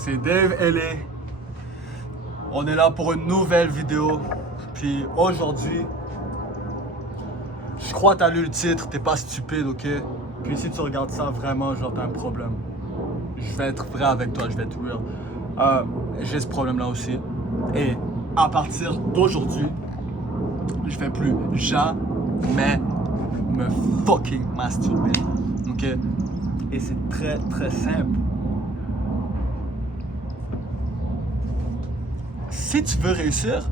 c'est Dave LA. On est là pour une nouvelle vidéo. Puis aujourd'hui, je crois que t'as lu le titre, t'es pas stupide, ok? Puis si tu regardes ça, vraiment, genre t'as un problème. Je vais être vrai avec toi, je vais être real. J'ai ce problème-là aussi. Et à partir d'aujourd'hui, je vais plus jamais me fucking masturber, ok? Et c'est très très simple. Si tu veux réussir,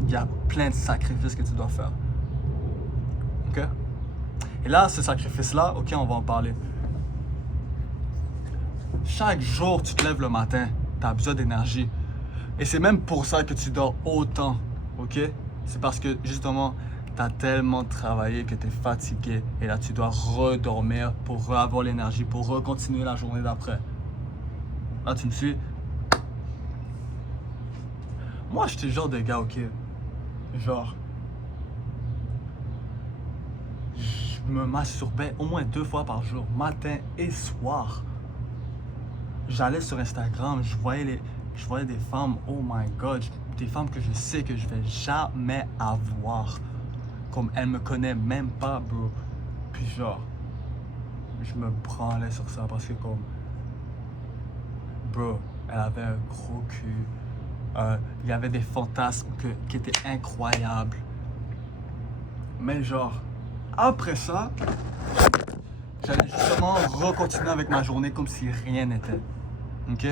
il y a plein de sacrifices que tu dois faire. Ok? Et là, ce sacrifice-là, ok, on va en parler. Chaque jour, tu te lèves le matin, tu as besoin d'énergie. Et c'est même pour ça que tu dors autant, ok? C'est parce que justement, tu as tellement travaillé que tu es fatigué. Et là, tu dois redormir pour avoir l'énergie, pour recontinuer la journée d'après. Là, tu me suis? Moi, j'étais le genre de gars, ok? Genre, je me masturbais au moins 2 fois par jour, matin et soir. J'allais sur Instagram, je voyais des femmes, oh my god, des femmes que je sais que je vais jamais avoir. Comme elles me connaissent même pas, bro. Puis genre, je me branlais sur ça parce que comme, bro, elle avait un gros cul. Il y avait des fantasmes qui étaient incroyables. Mais genre, après ça, j'allais justement recontinuer avec ma journée comme si rien n'était. Ok?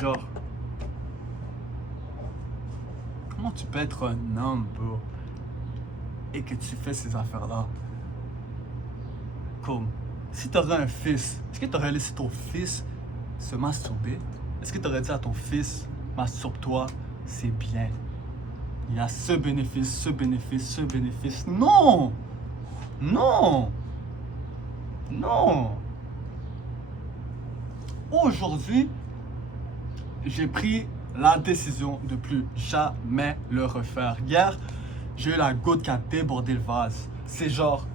Genre, comment tu peux être un homme, bro, et que tu fais ces affaires-là? Comme, si t'aurais un fils, est-ce que t'aurais laissé ton fils se masturber? Est-ce que t'aurais dit à ton fils, masturbe-toi, c'est bien? Il y a ce bénéfice, ce bénéfice, ce bénéfice. Non! Non! Non! Aujourd'hui, j'ai pris la décision de plus jamais le refaire. Hier, j'ai eu la goutte qui a débordé le vase. C'est genre,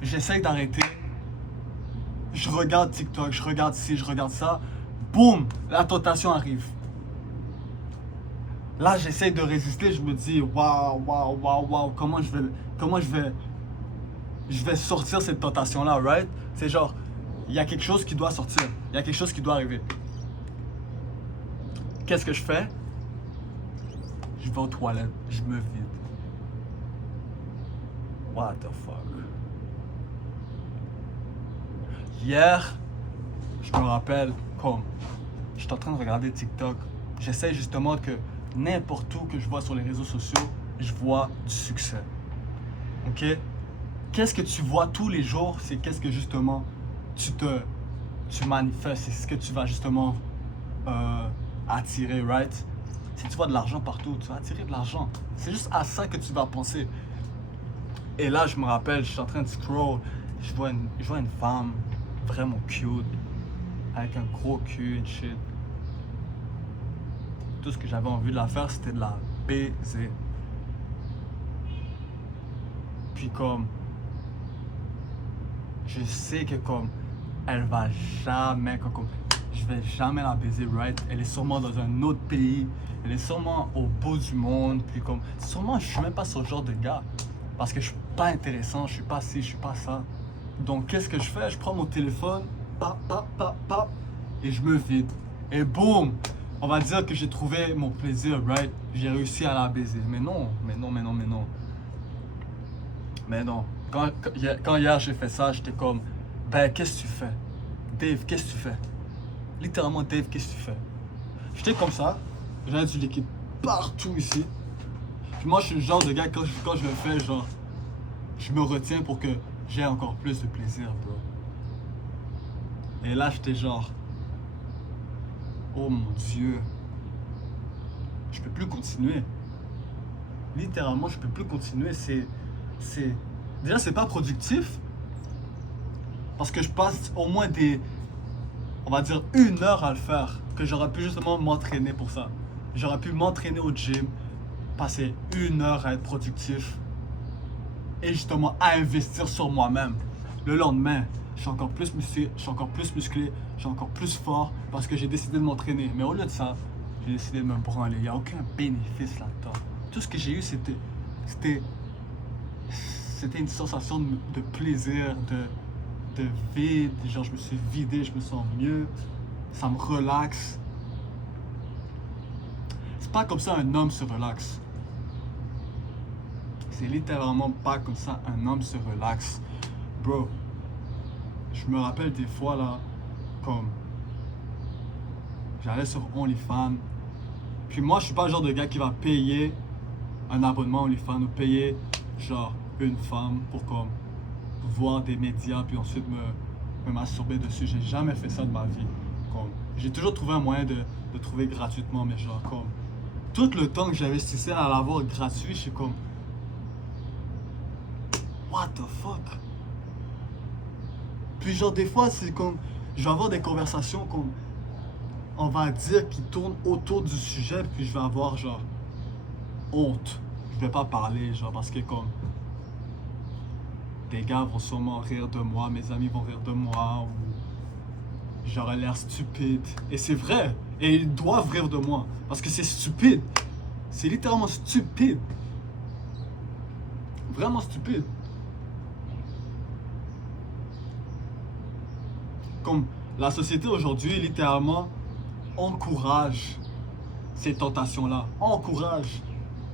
j'essaye d'arrêter. Je regarde TikTok, je regarde ci, je regarde ça. Boum! La tentation arrive. Là, j'essaye de résister. Je me dis, waouh, waouh, waouh, waouh. Comment je vais sortir cette tentation-là, right? C'est genre, il y a quelque chose qui doit sortir. Il y a quelque chose qui doit arriver. Qu'est-ce que je fais? Je vais aux toilettes, je me vide. What the fuck? Hier, je me rappelle comme j'étais en train de regarder TikTok. J'essaie justement que n'importe où que je vois sur les réseaux sociaux, je vois du succès. Ok? Qu'est-ce que tu vois tous les jours? C'est qu'est-ce que justement tu manifestes. C'est ce que tu vas justement attirer, right? Si tu vois de l'argent partout, tu vas attirer de l'argent. C'est juste à ça que tu vas penser. Et là, je me rappelle, je suis en train de scroll, je vois une femme vraiment cute, avec un gros cul et shit. Tout ce que j'avais envie de la faire, c'était de la baiser. Puis comme, je sais que comme, elle va jamais, comme, je vais jamais la baiser, right? Elle est sûrement dans un autre pays, elle est sûrement au bout du monde, puis comme, sûrement je suis même pas ce genre de gars. Parce que je suis pas intéressant, je suis pas ci, je suis pas ça. Donc qu'est-ce que je fais? Je prends mon téléphone, pap, pap, pap, pap, et je me vide. Et boum! On va dire que j'ai trouvé mon plaisir, right? J'ai réussi à la baiser. Mais non, mais non, mais non, mais non. Mais non. Quand hier j'ai fait ça, j'étais comme, ben qu'est-ce que tu fais? Dave, qu'est-ce que tu fais? Littéralement, Dave, qu'est-ce que tu fais? J'étais comme ça, j'avais du liquide partout ici. Puis moi, je suis le genre de gars, quand je le fais, genre, je me retiens pour que j'ai encore plus de plaisir, bro. Et là, j'étais genre, oh mon Dieu, je peux plus continuer. Littéralement, je peux plus continuer. Déjà, c'est pas productif. Parce que je passe au moins on va dire 1 heure à le faire. Que j'aurais pu justement m'entraîner pour ça. J'aurais pu m'entraîner au gym, passer 1 heure à être productif et justement à investir sur moi-même. Le lendemain, je suis encore plus musclé, je suis encore plus fort parce que j'ai décidé de m'entraîner. Mais au lieu de ça, j'ai décidé de me branler. Il n'y a aucun bénéfice là-dedans. Tout ce que j'ai eu, c'était une sensation de plaisir, de vide. Genre, je me suis vidé, je me sens mieux. Ça me relaxe. C'est pas comme ça un homme se relaxe. C'est littéralement pas comme ça un homme se relaxe. Bro, je me rappelle des fois là, comme j'allais sur OnlyFans. Puis moi, je suis pas le genre de gars qui va payer un abonnement OnlyFans ou payer genre une femme pour comme voir des médias puis ensuite me masturber dessus. J'ai jamais fait ça de ma vie. Comme, j'ai toujours trouvé un moyen de trouver gratuitement, mais genre comme tout le temps que j'investissais à l'avoir gratuit, je suis comme what the fuck? Puis genre des fois c'est comme je vais avoir des conversations comme on va dire qui tournent autour du sujet puis je vais avoir genre honte. Je vais pas parler genre parce que comme des gars vont sûrement rire de moi, mes amis vont rire de moi ou j'aurais l'air stupide. Et c'est vrai. Et ils doivent rire de moi parce que c'est stupide. C'est littéralement stupide. Vraiment stupide. Comme la société aujourd'hui, littéralement, encourage ces tentations-là, encourage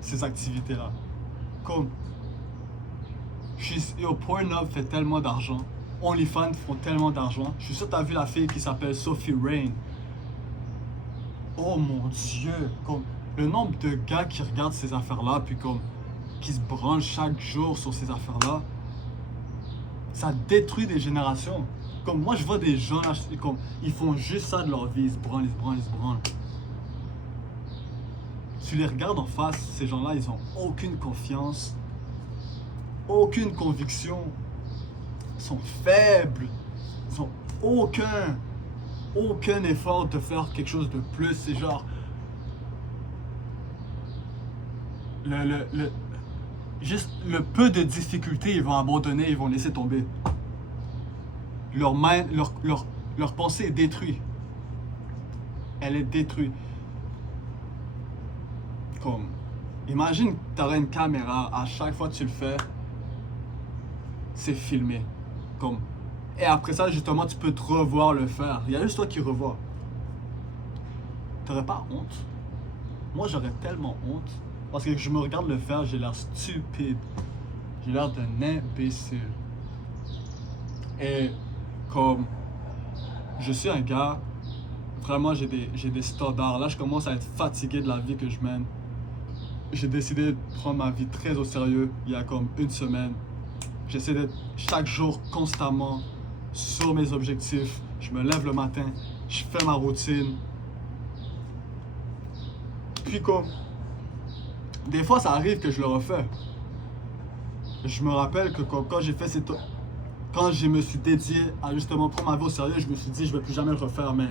ces activités-là. Comme, Pornhub fait tellement d'argent, OnlyFans font tellement d'argent. Je suis sûr que tu as vu la fille qui s'appelle Sophie Rain. Oh mon Dieu, comme le nombre de gars qui regardent ces affaires-là, puis comme qui se branlent chaque jour sur ces affaires-là, ça détruit des générations. Comme moi, je vois des gens, là, comme, ils font juste ça de leur vie, ils se branlent, ils se branlent, ils se branlent. Tu les regardes en face, ces gens-là, ils ont aucune confiance, aucune conviction, ils sont faibles, ils ont aucun effort de faire quelque chose de plus. C'est genre juste le peu de difficultés, ils vont abandonner, ils vont laisser tomber. Leur pensée est détruite. Elle est détruite. Comme, imagine que tu aurais une caméra, à chaque fois que tu le fais, c'est filmé. Comme, et après ça, justement, tu peux te revoir le faire. Il y a juste toi qui revois. T'aurais pas honte? Moi, j'aurais tellement honte. Parce que je me regarde le faire, j'ai l'air stupide. J'ai l'air d'un imbécile. Et comme je suis un gars, vraiment j'ai des standards. Là, je commence à être fatigué de la vie que je mène. J'ai décidé de prendre ma vie très au sérieux il y a comme une semaine. J'essaie d'être chaque jour constamment sur mes objectifs. Je me lève le matin, je fais ma routine. Puis comme, des fois ça arrive que je le refais. Je me rappelle que quand j'ai fait quand je me suis dédié à justement prendre ma vie au sérieux, je me suis dit je vais plus jamais le refaire. Mais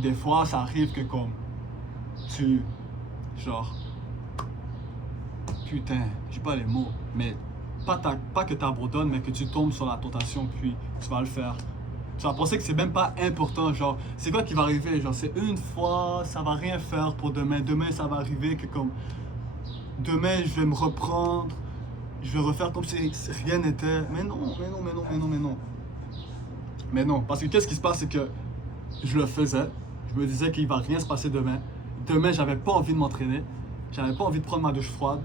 des fois ça arrive que comme genre putain, j'ai pas les mots, mais pas que tu abandonnes, mais que tu tombes sur la tentation, puis tu vas le faire. Tu vas penser que c'est même pas important, genre, c'est quoi qui va arriver? Genre, c'est une fois, ça va rien faire pour demain. Demain, ça va arriver que comme, demain, je vais me reprendre, je vais refaire comme si rien n'était. Mais non. Mais non, parce que qu'est-ce qui se passe, c'est que je le faisais, je me disais qu'il va rien se passer demain. Demain, j'avais pas envie de m'entraîner, j'avais pas envie de prendre ma douche froide.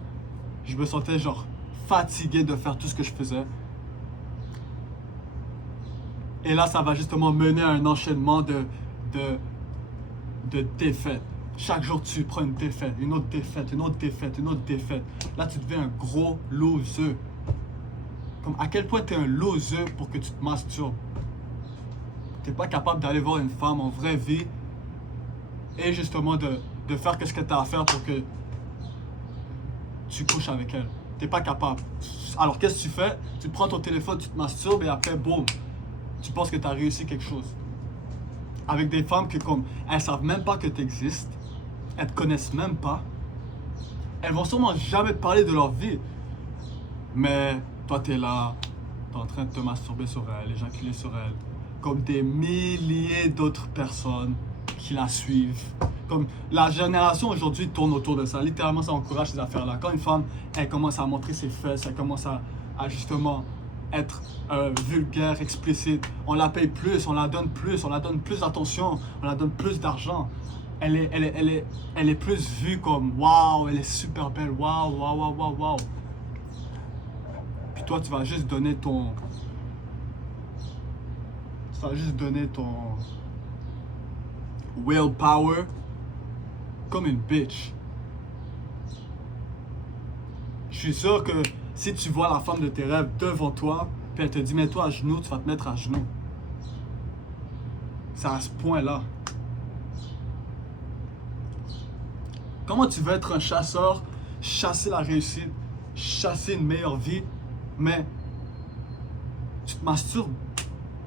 Je me sentais genre fatigué de faire tout ce que je faisais. Et là, ça va justement mener à un enchaînement de défaites. Chaque jour, tu prends une défaite, une autre défaite, une autre défaite, une autre défaite. Là, tu deviens un gros loser. Comme à quel point tu es un loser pour que tu te masturbes. Tu n'es pas capable d'aller voir une femme en vraie vie et justement de faire ce que tu as à faire pour que tu couches avec elle. T'es pas capable. Alors qu'est-ce que tu fais? Tu prends ton téléphone, tu te masturbes et après, boum, tu penses que tu as réussi quelque chose. Avec des femmes que comme, elles savent même pas que tu existes, elles te connaissent même pas, elles vont sûrement jamais te parler de leur vie. Mais toi, tu es là, t'es en train de te masturber sur elle, éjaculer sur elle. Comme des milliers d'autres personnes qui la suivent. Comme la génération aujourd'hui tourne autour de ça. Littéralement, ça encourage ces affaires-là. Quand une femme, elle commence à montrer ses fesses, elle commence à justement être vulgaire, explicite, on la paye plus, on la donne plus d'attention, on la donne plus d'argent. Elle est plus vue comme waouh, elle est super belle, waouh, waouh, waouh, waouh, waouh. Puis toi, tu vas juste donner ton. Tu vas juste donner ton willpower comme une bitch. Je suis sûr que si tu vois la femme de tes rêves devant toi, puis elle te dit mets-toi à genoux, tu vas te mettre à genoux. C'est à ce point-là. Comment tu veux être un chasseur, chasser la réussite, chasser une meilleure vie, mais tu te masturbes?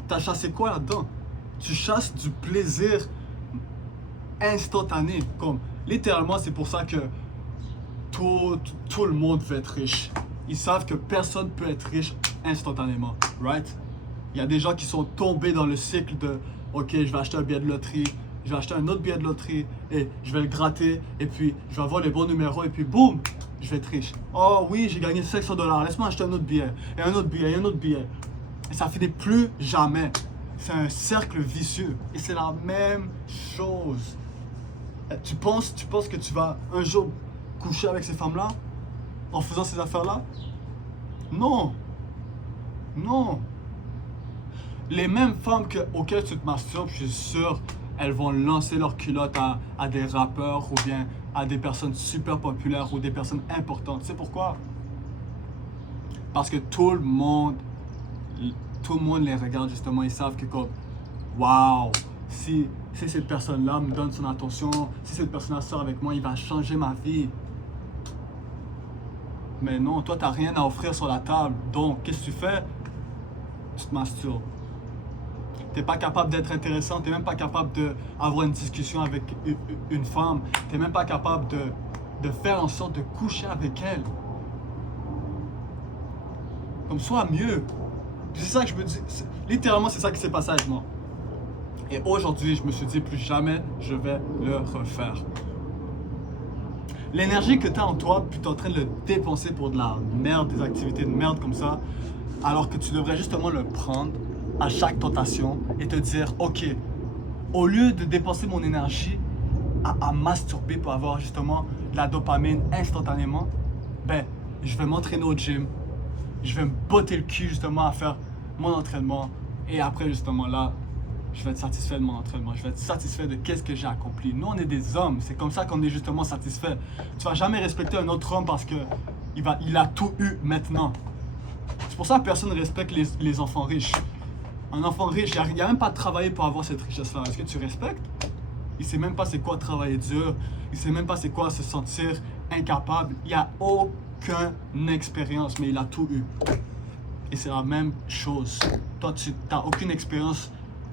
T'as chassé quoi là-dedans? Tu chasses du plaisir instantané. Comme, littéralement, c'est pour ça que tout le monde veut être riche. Ils savent que personne ne peut être riche instantanément, right? Il y a des gens qui sont tombés dans le cycle de « Ok, je vais acheter un billet de loterie, je vais acheter un autre billet de loterie, et je vais le gratter, et puis je vais avoir les bons numéros, et puis boum, je vais être riche. Oh oui, j'ai gagné 500 $, laisse-moi acheter un autre billet, et un autre billet, et un autre billet. » Et ça finit plus jamais. C'est un cercle vicieux. Et c'est la même chose. Tu penses que tu vas un jour coucher avec ces femmes-là en faisant ces affaires-là? Non. Non. Les mêmes femmes auxquelles tu te masturbes, je suis sûr, elles vont lancer leurs culottes à des rappeurs ou bien à des personnes super populaires ou des personnes importantes. Tu sais pourquoi? Parce que tout le monde les regarde justement, ils savent que comme waouh, si cette personne-là me donne son attention, si cette personne-là sort avec moi, il va changer ma vie. Mais non, toi t'as rien à offrir sur la table, donc qu'est-ce que tu fais? Tu te masturbes. T'es pas capable d'être intéressant, t'es même pas capable d'avoir une discussion avec une femme, t'es même pas capable de faire en sorte de coucher avec elle. Comme sois mieux. C'est ça que je me dis, littéralement c'est ça qui s'est passé avec moi. Et aujourd'hui, je me suis dit plus jamais je vais le refaire. L'énergie que tu as en toi, puis tu es en train de le dépenser pour de la merde, des activités de merde comme ça, alors que tu devrais justement le prendre à chaque tentation et te dire, ok, au lieu de dépenser mon énergie à masturber pour avoir justement de la dopamine instantanément, ben, je vais m'entraîner au gym, je vais me botter le cul justement à faire mon entraînement et après justement là, je vais être satisfait de mon entraînement, je vais être satisfait de qu'est-ce que j'ai accompli. Nous on est des hommes, c'est comme ça qu'on est justement satisfait. Tu vas jamais respecter un autre homme parce que il a tout eu maintenant. C'est pour ça que personne ne respecte les enfants riches. Un enfant riche, il n'y a même pas de travailler pour avoir cette richesse-là. Est-ce que tu respectes? Il sait même pas c'est quoi travailler dur, il sait même pas c'est quoi se sentir incapable. Il n'y a aucune expérience, mais il a tout eu. Et c'est la même chose. Toi, tu n'as aucune expérience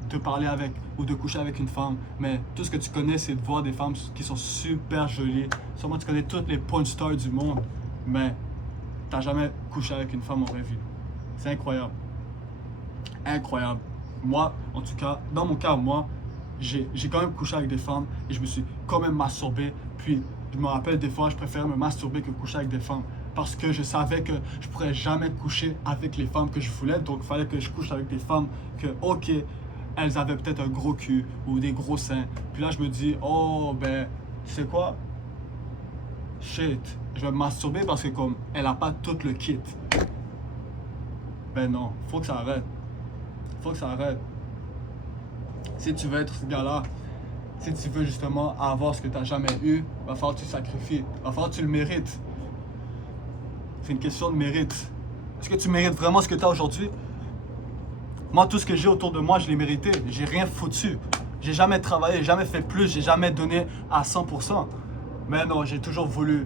de parler avec ou de coucher avec une femme, mais tout ce que tu connais, c'est de voir des femmes qui sont super jolies. Sûrement, tu connais toutes les porn stars du monde, mais tu n'as jamais couché avec une femme en vraie vie. C'est incroyable. Incroyable. Moi, en tout cas, dans mon cas, moi, j'ai quand même couché avec des femmes et je me suis quand même masturbé. Puis, je me rappelle des fois, je préférais me masturber que coucher avec des femmes. Parce que je savais que je pourrais jamais coucher avec les femmes que je voulais. Donc, il fallait que je couche avec des femmes que, ok, elles avaient peut-être un gros cul ou des gros seins. Puis là, je me dis, oh, ben, tu sais quoi? Shit, je vais me masturber parce que comme, elle a pas tout le kit. Ben non, faut que ça arrête. Faut que ça arrête. Si tu veux être ce gars-là, si tu veux justement avoir ce que tu n'as jamais eu, va falloir que tu sacrifies. Va falloir que tu le mérites. C'est une question de mérite. Est-ce que tu mérites vraiment ce que tu as aujourd'hui? Moi, tout ce que j'ai autour de moi, je l'ai mérité. J'ai rien foutu. J'ai jamais travaillé, j'ai jamais fait plus, j'ai jamais donné à 100%. Mais non, j'ai toujours voulu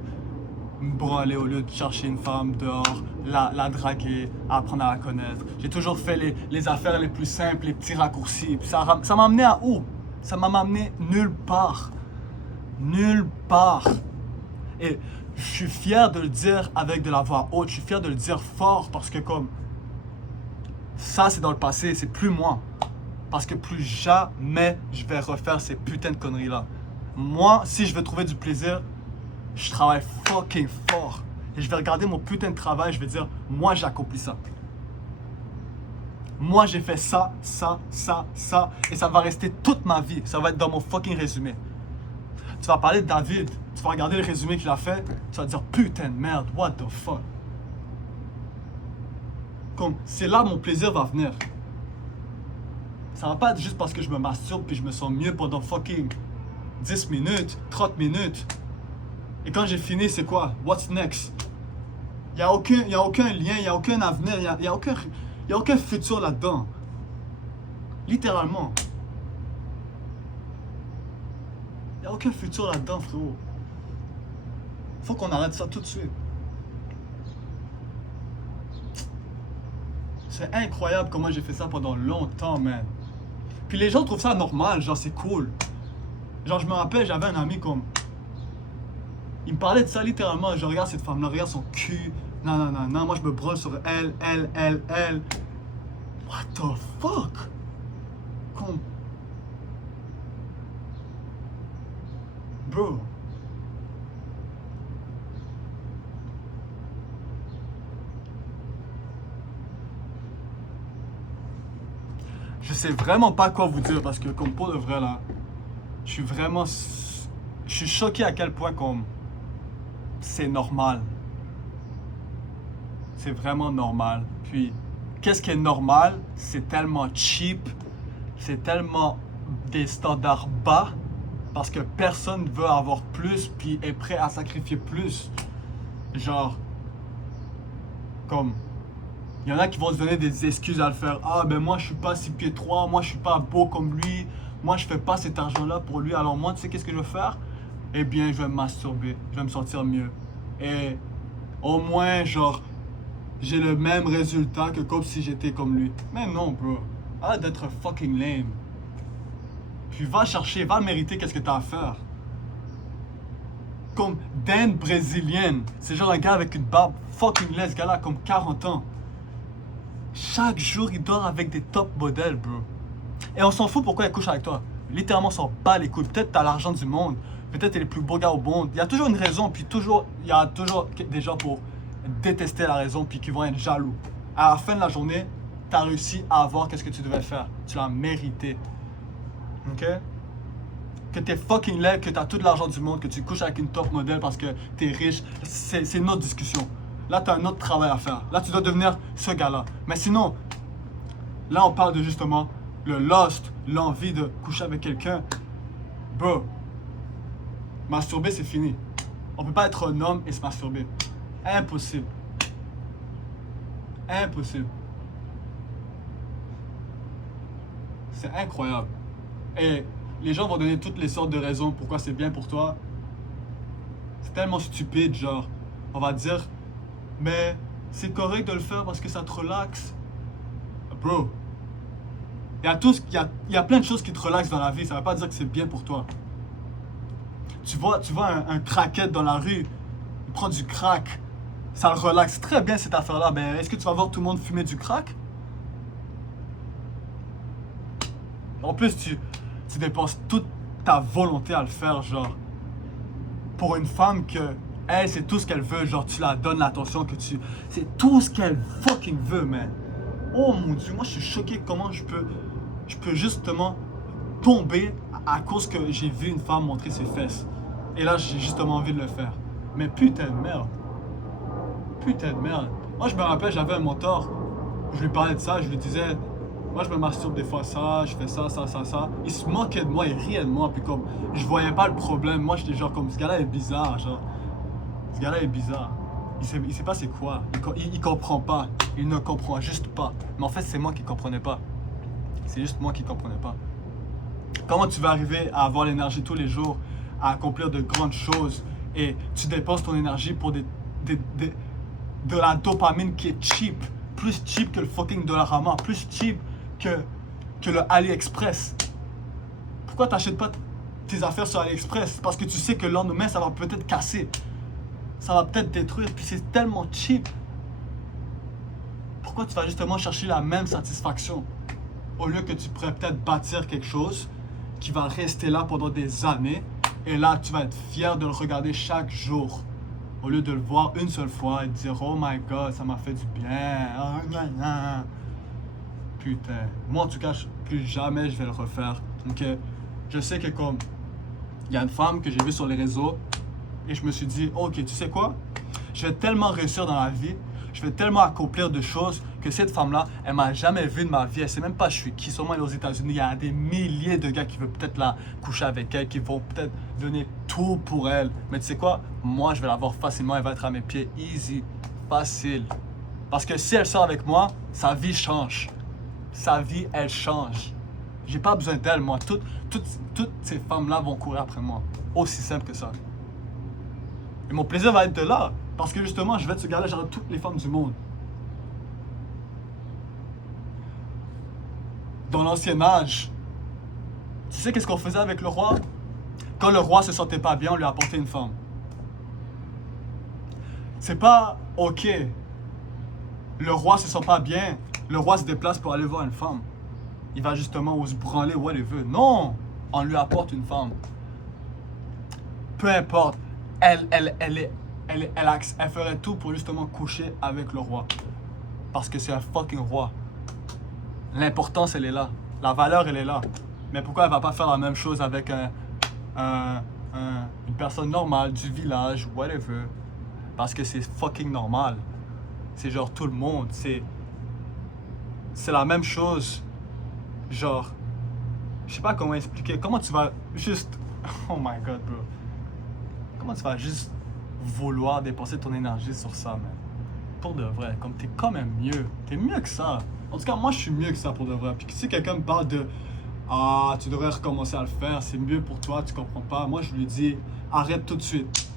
me branler au lieu de chercher une femme dehors, la draguer, apprendre à la connaître. J'ai toujours fait les affaires les plus simples, les petits raccourcis. Puis ça m'a amené à où? Ça m'a amené nulle part. Nulle part. Et je suis fier de le dire avec de la voix haute. Je suis fier de le dire fort parce que comme Ça, c'est dans le passé, c'est plus moi. Parce que plus jamais je vais refaire ces putains de conneries-là. Moi, si je veux trouver du plaisir, je travaille fucking fort. Et je vais regarder mon putain de travail, je vais dire, moi j'ai accompli ça. Moi j'ai fait ça, ça, ça, ça. Et ça va rester toute ma vie. Ça va être dans mon fucking résumé. Tu vas parler de David, tu vas regarder le résumé qu'il a fait, tu vas dire, putain de merde, what the fuck. Comme, c'est là mon plaisir va venir. Ça va pas être juste parce que je me masturbe puis je me sens mieux pendant fucking 10 minutes, 30 minutes. Et quand j'ai fini, c'est quoi? What's next? Il n'y a aucun lien, il n'y a aucun avenir, il n'y a aucun futur là-dedans. Littéralement. Il n'y a aucun futur là-dedans, frérot. Faut qu'on arrête ça tout de suite. C'est incroyable comment j'ai fait ça pendant longtemps, man. Puis les gens trouvent ça normal, genre c'est cool. Genre je me rappelle, j'avais un ami comme... Il me parlait de ça littéralement, je regarde cette femme-là, regarde son cul. Non, moi je me brosse sur elle. What the fuck? Comme... Bro. Je sais vraiment pas quoi vous dire parce que comme pour de vrai là, je suis choqué à quel point comme c'est normal. C'est vraiment normal. Puis qu'est-ce qui est normal? C'est tellement cheap, c'est tellement des standards bas parce que personne veut avoir plus puis est prêt à sacrifier plus. Genre comme il y en a qui vont se donner des excuses à le faire. Ah, ben moi, je suis pas 6 pieds 3, moi, je suis pas beau comme lui, moi, je fais pas cet argent-là pour lui. Alors moi, tu sais qu'est-ce que je vais faire? Eh bien, je vais me masturber, je vais me sentir mieux. Et au moins, genre, j'ai le même résultat que comme si j'étais comme lui. Mais non, bro. Arrête d'être fucking lame. Puis va chercher, va mériter qu'est-ce que t'as à faire. Comme Dan brésilienne. C'est genre un gars avec une barbe fucking laid, ce gars-là, comme 40 ans. Chaque jour, il dort avec des top modèles, bro. Et on s'en fout pourquoi elle couche avec toi. Littéralement, on s'en bat les couilles. Peut-être t'as l'argent du monde. Peut-être t'es le plus beau gars au monde. Il y a toujours une raison, puis il y a toujours des gens pour détester la raison, puis qui vont être jaloux. À la fin de la journée, t'as réussi à avoir qu'est-ce que tu devais faire. Tu l'as mérité. Ok? Que t'es fucking laid, que t'as tout l'argent du monde, que tu couches avec une top modèle parce que t'es riche, c'est une autre discussion. Là, tu as un autre travail à faire. Là, tu dois devenir ce gars-là. Mais sinon, là, on parle de justement le lust, l'envie de coucher avec quelqu'un. Bro, masturber, c'est fini. On peut pas être un homme et se masturber. Impossible. Impossible. C'est incroyable. Et les gens vont donner toutes les sortes de raisons pourquoi c'est bien pour toi. C'est tellement stupide, genre, on va dire... Mais c'est correct de le faire parce que ça te relaxe. Bro, il y a plein de choses qui te relaxent dans la vie. Ça ne veut pas dire que c'est bien pour toi. Tu vois un crackhead dans la rue, il prend du crack. Ça le relaxe très bien cette affaire-là. Ben, est-ce que tu vas voir tout le monde fumer du crack? En plus, tu dépenses toute ta volonté à le faire, genre. Pour une femme que... Elle, c'est tout ce qu'elle veut, genre tu la donnes l'attention que tu... C'est tout ce qu'elle fucking veut, man. Oh mon Dieu, moi je suis choqué comment je peux justement tomber à cause que j'ai vu une femme montrer ses fesses. Et là, j'ai justement envie de le faire. Mais putain de merde. Putain de merde. Moi je me rappelle, j'avais un mentor, je lui parlais de ça, je lui disais... Moi je me masturbe des fois ça, je fais ça. Il se moquait de moi, il riait de moi, puis comme... Je voyais pas le problème, moi j'étais genre comme... Ce gars-là est bizarre, genre... Ce gars-là est bizarre. Il sait pas c'est quoi. Il comprend pas. Il ne comprend juste pas. Mais en fait, c'est moi qui comprenais pas. C'est juste moi qui comprenais pas. Comment tu vas arriver à avoir l'énergie tous les jours, à accomplir de grandes choses, et tu dépenses ton énergie pour de la dopamine qui est cheap. Plus cheap que le fucking Dollarama. Plus cheap que le AliExpress. Pourquoi t'achètes pas tes affaires sur AliExpress? Parce que tu sais que le lendemain, ça va peut-être casser. Ça va peut-être détruire, puis c'est tellement cheap. pourquoi tu vas justement chercher la même satisfaction au lieu que tu pourrais peut-être bâtir quelque chose qui va rester là pendant des années et là tu vas être fier de le regarder chaque jour au lieu de le voir une seule fois et te dire oh my god ça m'a fait du bien. Oh, gna, gna. Putain, moi en tout cas plus jamais je vais le refaire. Donc je sais que comme il y a une femme que j'ai vue sur les réseaux et je me suis dit ok tu sais quoi, je vais tellement réussir dans la vie, je vais tellement accomplir de choses que cette femme-là, elle m'a jamais vu de ma vie. Elle sait même pas je suis qui. Sûrement elle est aux États-Unis. Il y a des milliers de gars qui veulent peut-être la coucher avec elle, qui vont peut-être donner tout pour elle. Mais tu sais quoi? Moi, je vais la voir facilement. Elle va être à mes pieds. Easy. Facile. Parce que si elle sort avec moi, sa vie change. Sa vie, elle change. J'ai pas besoin d'elle, moi. Toutes ces femmes-là vont courir après moi. Aussi simple que ça. Et mon plaisir va être de là. Parce que justement, je vais être ce gars-là, j'aurai toutes les femmes du monde. Dans l'ancien âge, tu sais qu'est-ce qu'on faisait avec le roi? Quand le roi se sentait pas bien, on lui apportait une femme. C'est pas ok. Le roi se sent pas bien, le roi se déplace pour aller voir une femme. Il va justement ou se branler où il veut. Non, on lui apporte une femme. Peu importe, elle ferait tout pour justement coucher avec le roi. Parce que c'est un fucking roi. L'importance, elle est là. La valeur, elle est là. Mais pourquoi elle va pas faire la même chose avec une personne normale du village, whatever? Parce que c'est fucking normal. C'est genre tout le monde. C'est la même chose. Genre, je sais pas comment expliquer. Comment tu vas juste... Oh my god, bro. Comment tu vas juste vouloir dépenser ton énergie sur ça, man? Pour de vrai. Comme t'es quand même mieux. T'es mieux que ça. En tout cas, moi, je suis mieux que ça pour de vrai. Puis si quelqu'un me parle de « Ah, tu devrais recommencer à le faire, c'est mieux pour toi, tu comprends pas. » Moi, je lui dis « Arrête tout de suite.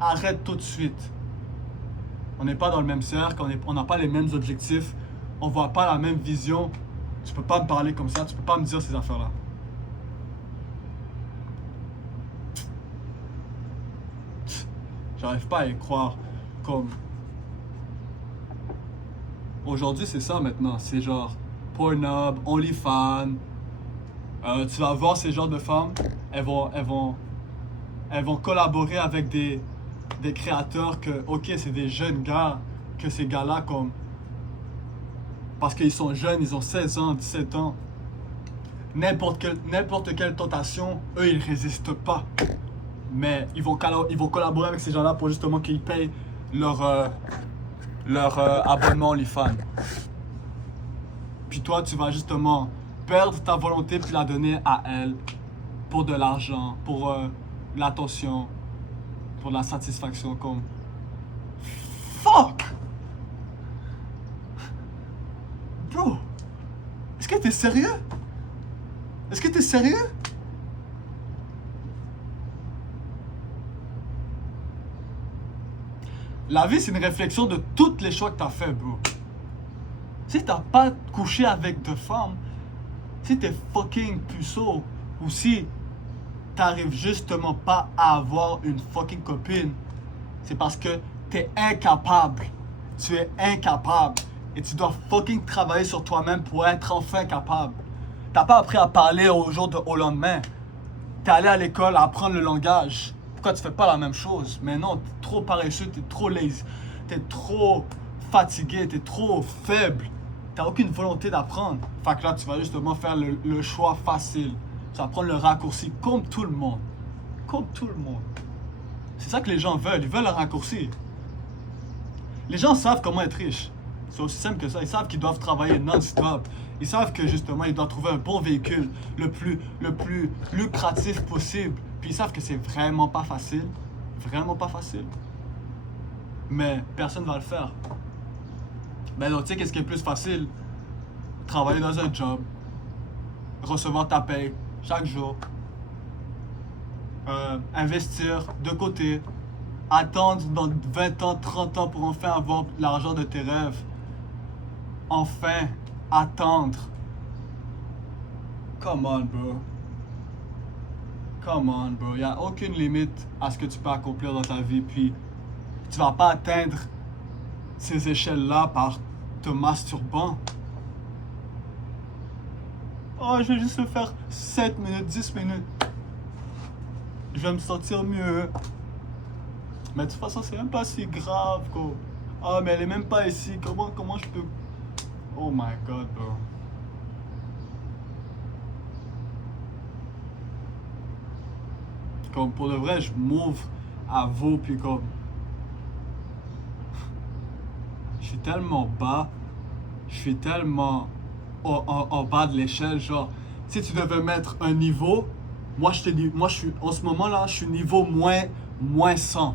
Arrête tout de suite. » On n'est pas dans le même cercle, on n'a pas les mêmes objectifs, on voit pas la même vision. Tu peux pas me parler comme ça, tu peux pas me dire ces affaires-là. J'arrive pas à y croire. Comme... Aujourd'hui, c'est ça maintenant. C'est genre Pornhub, OnlyFans. Tu vas voir ces genres de femmes. Elles vont collaborer avec des créateurs que, ok, c'est des jeunes gars, que ces gars-là, comme... Parce qu'ils sont jeunes, ils ont 16 ans, 17 ans. N'importe quelle tentation, eux, ils résistent pas. Mais ils vont collaborer avec ces gens-là pour justement qu'ils payent leur abonnement OnlyFans. Puis toi, tu vas justement perdre ta volonté puis la donner à elle pour de l'argent, pour l'attention, pour la satisfaction. Comme fuck! Bro, est-ce que t'es sérieux? Est-ce que t'es sérieux? La vie, c'est une réflexion de tous les choix que t'as fait, bro. Si t'as pas couché avec deux femmes, si t'es fucking puceau, ou si t'arrives justement pas à avoir une fucking copine, c'est parce que t'es incapable. Tu es incapable. Et tu dois fucking travailler sur toi-même pour être enfin capable. T'as pas appris à parler au lendemain. T'es allé à l'école à apprendre le langage. Pourquoi tu fais pas la même chose? Mais non, t'es trop paresseux, t'es trop lazy, t'es trop fatigué, t'es trop faible. T'as aucune volonté d'apprendre. Fait que là, tu vas justement faire le choix facile. Tu vas prendre le raccourci comme tout le monde. Comme tout le monde. C'est ça que les gens veulent. Ils veulent le raccourci. Les gens savent comment être riches. C'est aussi simple que ça. Ils savent qu'ils doivent travailler non-stop. Ils savent que justement, ils doivent trouver un bon véhicule le plus lucratif possible. Puis ils savent que c'est vraiment pas facile. Vraiment pas facile. Mais personne ne va le faire. Ben donc, tu sais, qu'est-ce qui est plus facile? Travailler dans un job. Recevoir ta paye chaque jour. Investir de côté. Attendre dans 20 ans, 30 ans pour enfin avoir l'argent de tes rêves. Enfin, attendre. Come on, bro. Come on, bro. Il n'y a aucune limite à ce que tu peux accomplir dans ta vie. Puis, tu vas pas atteindre ces échelles-là par te masturbant. Oh, je vais juste le faire 7 minutes, 10 minutes. Je vais me sentir mieux. Mais de toute façon, c'est même pas si grave, quoi. Ah, mais elle est même pas ici. Comment je peux... Oh my God, bro. Comme pour de vrai, je m'ouvre à vous, puis comme... Je suis tellement bas. Je suis tellement en bas de l'échelle, genre... Si tu devais mettre un niveau... Moi, je te dis... Moi, je suis... En ce moment-là, je suis niveau moins 100.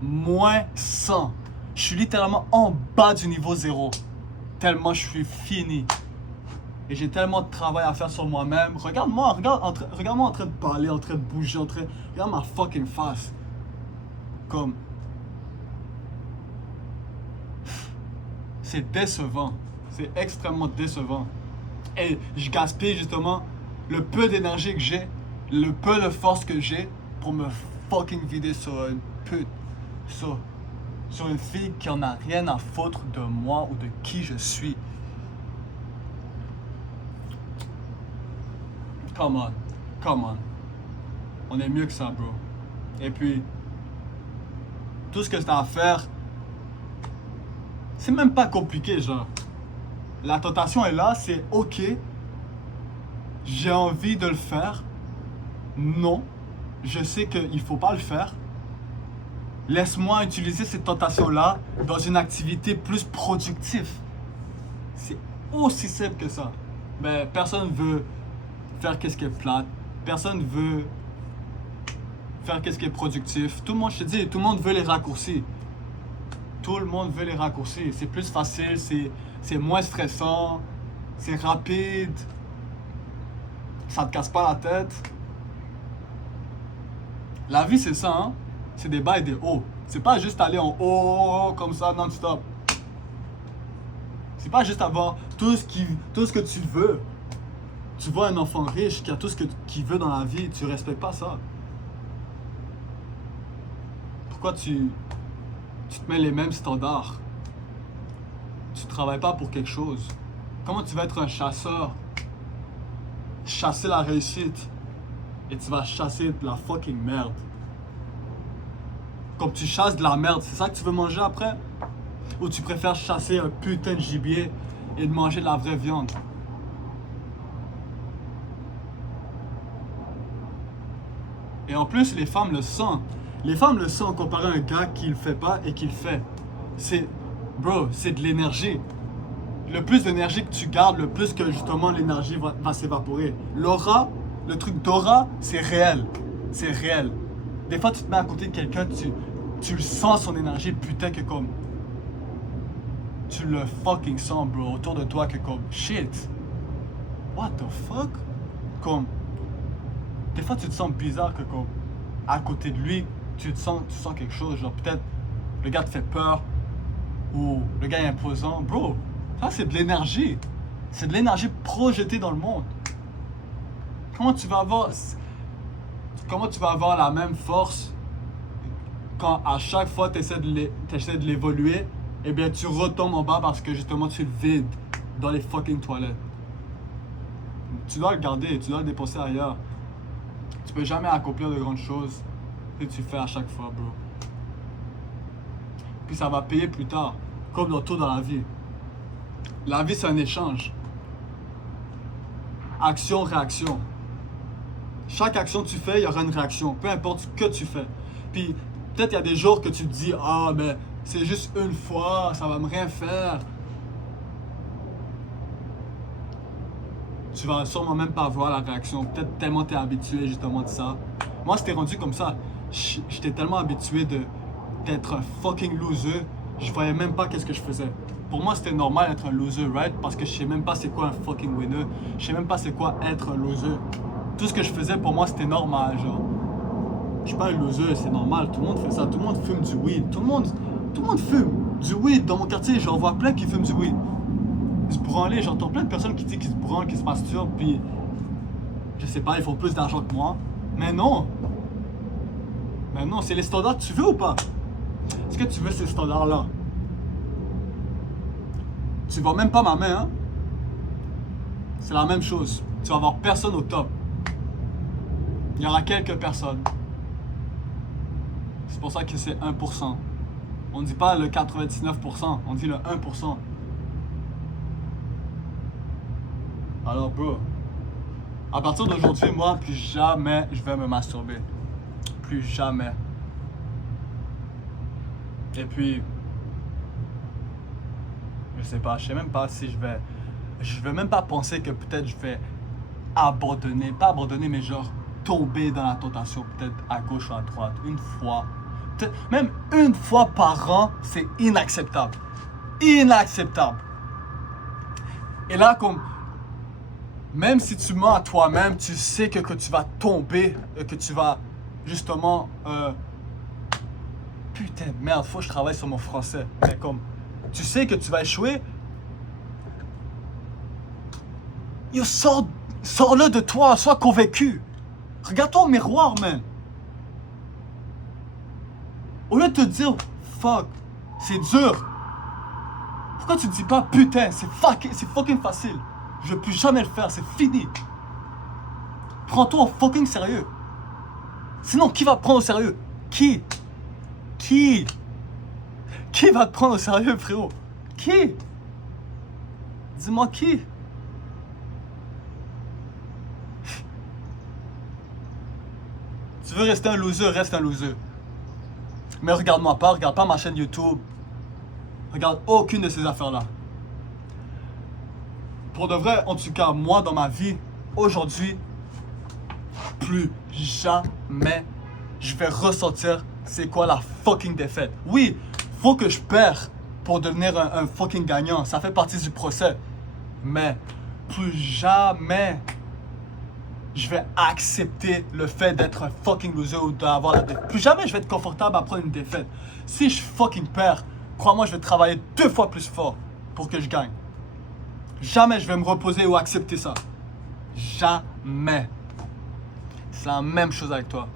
Moins 100. Je suis littéralement en bas du niveau 0. Tellement je suis fini. Et j'ai tellement de travail à faire sur moi-même. Regarde-moi, regarde-moi en train de parler, en train de bouger, regarde ma fucking face. Comme... C'est décevant. C'est extrêmement décevant. Et je gaspille justement le peu d'énergie que j'ai, le peu de force que j'ai pour me fucking vider sur une pute. Sur une fille qui en a rien à foutre de moi ou de qui je suis. Come on. On est mieux que ça, bro. Et puis, tout ce que t'as à faire, c'est même pas compliqué, genre. La tentation est là, c'est ok. J'ai envie de le faire. Non, je sais qu'il faut pas le faire. Laisse-moi utiliser cette tentation-là dans une activité plus productive. C'est aussi simple que ça. Mais personne veut faire qu'est-ce qui est plate. Personne veut faire qu'est-ce qui est productif. Tout le monde, je te dis, tout le monde veut les raccourcis. Tout le monde veut les raccourcis. C'est plus facile, c'est moins stressant, c'est rapide. Ça te casse pas la tête. La vie, c'est ça, hein? C'est des bas et des hauts. C'est pas juste aller en haut comme ça non-stop. C'est pas juste avoir tout ce que tu veux. Tu vois un enfant riche qui a tout ce qu'il veut dans la vie, tu respectes pas ça. Pourquoi tu te mets les mêmes standards? Tu travailles pas pour quelque chose. Comment tu vas être un chasseur? Chasser la réussite et tu vas chasser de la fucking merde. Comme tu chasses de la merde, c'est ça que tu veux manger après? Ou tu préfères chasser un putain de gibier et de manger de la vraie viande? Et en plus, les femmes le sentent. Les femmes le sentent comparé à un gars qui le fait pas et qui le fait. Bro, c'est de l'énergie. Le plus d'énergie que tu gardes, le plus que justement l'énergie va s'évaporer. L'aura, le truc d'aura, c'est réel. C'est réel. Des fois, tu te mets à côté de quelqu'un, tu le sens son énergie, putain, que comme... Tu le fucking sens, bro, autour de toi, que comme... Shit. What the fuck? Comme... Des fois, tu te sens bizarre que comme... À côté de lui, tu sens quelque chose. Genre, peut-être, le gars te fait peur. Ou le gars est imposant. Bro, ça, c'est de l'énergie. C'est de l'énergie projetée dans le monde. Comment tu vas avoir la même force quand à chaque fois tu essaies de l'évoluer, et bien tu retombes en bas parce que justement tu le vides dans les fucking toilettes. Tu dois le garder, tu dois le dépenser ailleurs. Tu peux jamais accomplir de grandes choses que tu fais à chaque fois, bro. Puis ça va payer plus tard, comme dans tout dans la vie. La vie, c'est un échange. Action-réaction. Chaque action que tu fais, il y aura une réaction. Peu importe ce que tu fais. Puis, peut-être il y a des jours que tu te dis « Ah, mais c'est juste une fois, ça va me rien faire. » Tu vas sûrement même pas voir la réaction. Peut-être tellement t'es habitué justement de ça. Moi, c'était rendu comme ça. J'étais tellement habitué d'être un fucking loser. Je voyais même pas qu'est-ce que je faisais. Pour moi, c'était normal d'être un loser, right? Parce que je sais même pas c'est quoi un fucking winner. Je sais même pas c'est quoi être un loser. Tout ce que je faisais, pour moi, c'était normal, genre. Je suis pas un loser, c'est normal. Tout le monde fait ça. Tout le monde fume du weed. Tout le monde fume du weed. Dans mon quartier, j'en vois plein qui fument du weed. Ils se branlent. J'entends plein de personnes qui disent qu'ils se branlent, qui se masturbent, puis... Je sais pas, ils font plus d'argent que moi. Mais non! Mais non, c'est les standards que tu veux ou pas? Est-ce que tu veux ces standards-là? Tu vois même pas ma main, hein? C'est la même chose. Tu vas avoir personne au top. Il y aura quelques personnes. C'est pour ça que c'est 1%. On ne dit pas le 99%, on dit le 1%. Alors, bro, à partir d'aujourd'hui, moi, plus jamais je vais me masturber. Plus jamais. Et puis, je sais pas, je sais même pas si je vais... Je vais même pas penser que peut-être je vais abandonner. Pas abandonner, mais genre tomber dans la tentation, peut-être à gauche ou à droite, une fois. Peut-être même une fois par an, c'est inacceptable. Inacceptable. Et là, comme... Même si tu mens à toi-même, tu sais que tu vas tomber, que tu vas justement... Putain, merde, faut que je travaille sur mon français. Mais comme, tu sais que tu vas échouer. Yo, sors-le de toi, sois convaincu. Regarde-toi au miroir, man. Au lieu de te dire, fuck, c'est dur. Pourquoi tu te dis pas, putain, c'est fucking facile. Je vais plus jamais le faire, c'est fini. Prends-toi au fucking sérieux. Sinon, qui va te prendre au sérieux? Qui va te prendre au sérieux, frérot? Qui? Dis-moi qui? Tu veux rester un loser, reste un loser. Mais regarde-moi pas, regarde pas ma chaîne YouTube. Regarde aucune de ces affaires-là. Pour de vrai, en tout cas, moi, dans ma vie, aujourd'hui, plus jamais je vais ressentir c'est quoi la fucking défaite. Oui, faut que je perds pour devenir un fucking gagnant. Ça fait partie du procès. Mais plus jamais je vais accepter le fait d'être un fucking loser ou d'avoir la défaite. Plus jamais je vais être confortable à prendre une défaite. Si je fucking perds, crois-moi, je vais travailler 2 fois plus fort pour que je gagne. Jamais je vais me reposer ou accepter ça. Jamais. C'est la même chose avec toi.